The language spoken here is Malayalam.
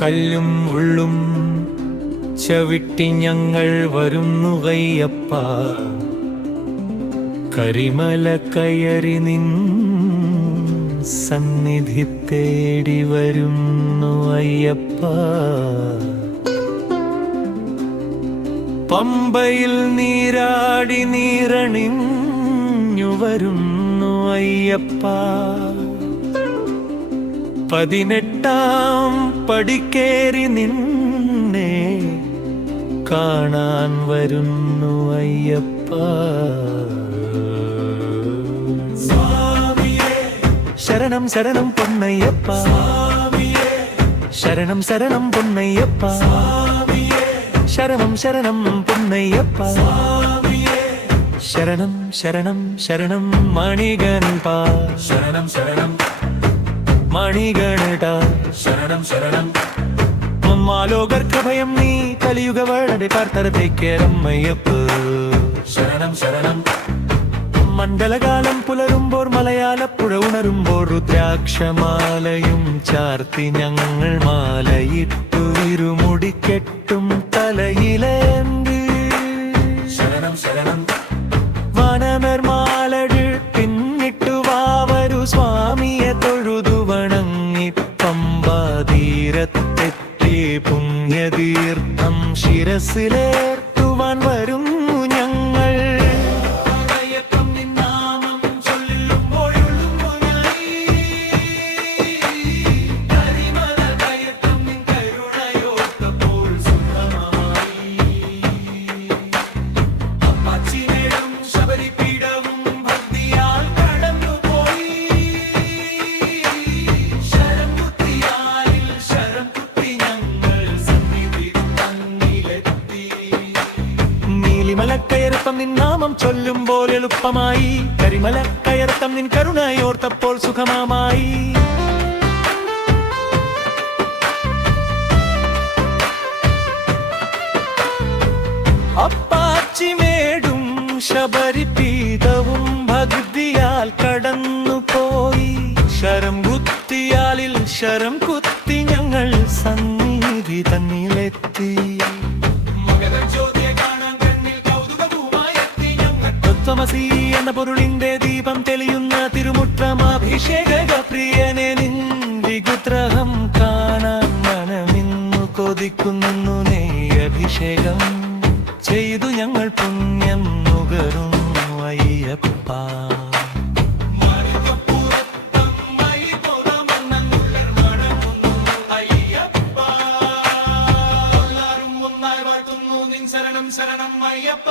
കല്ലും ഉള്ളും ചവിട്ടി ഞങ്ങൾ വരുന്നുവയ്യപ്പ, കരിമല കയറി നിൻ സന്നിധി തേടി വരുന്നു അയ്യപ്പ. പമ്പയിൽ നീരാടി നീരണിഞ്ഞു വരുന്നു അയ്യപ്പ, 18-ാം പടിക്കേറി നിന്നെ കാണാൻ വരുന്നു അയ്യപ്പ. ശരണം ശരണം പൊന്നയ്യപ്പ, ശരണം ശരണം പൊന്നയ്യപ്പ, ശരണം ശരണം പൊന്നയ്യപ്പ, ശരണം ശരണം ശരണം മണികണ്ഠ, ശരണം ശരണം മണികണ്ഠ, ശരണം ശരണം. മാലോകർക്ക് ഭയം നീ കലിയുഗ വളരെ പാർത്തരത്തേക്കേറമ്മയ്യപ്പ, ശരണം ശരണം. മണ്ഡലകാലം പുലരുമ്പോൾ മലയാളപ്പുഴ ഉണരുമ്പോൾ രുദ്രാക്ഷമാലയും ചാർത്തി ഞങ്ങൾ മാലയിട്ടു ഇരുമുടിക്കെട്ടും തലയിലേന്തി, ശരണം ശരണം. വനമർമാലകൾ പിന്നിട്ടു വാവരു സ്വാമിയെ തൊഴുതു വണങ്ങി പമ്പാതീരത്തെത്തി പുണ്യതീർത്ഥം ശിരസിലേറ്റുവാൻ വരുന്നു ഞങ്ങൾ. കരിമലക്കയർത്തം നിൻ നാമം ചൊല്ലുമ്പോൾ എളുപ്പമായി, കരിമലക്കയർത്തം നിൻ കരുണയോർത്തപ്പോൾ സുഖമായി. അപ്പാച്ചിമേടും ശബരിപീഠവും ഭക്തിയാൽ കടന്നുപോയി, ശരം കുത്തിയാലിൽ ശരം കുത്തി ഞങ്ങൾ സന്നിധി തന്നിലെത്തി. തമസി എന്ന പൊരുളിന്റെ ദീപം തെളിയുന്ന തിരുമുറ്റമഭിഷേക പ്രിയനെ നിൻ വിഗ്രഹം കാണാൻ മനമിന്നു കൊതിക്കുന്നു. നെയ് അഭിഷേകം ചെയ്തു ഞങ്ങൾ പുണ്യം നുകരുന്നു അയ്യപ്പ. ശരണം ശരണം അയ്യപ്പ.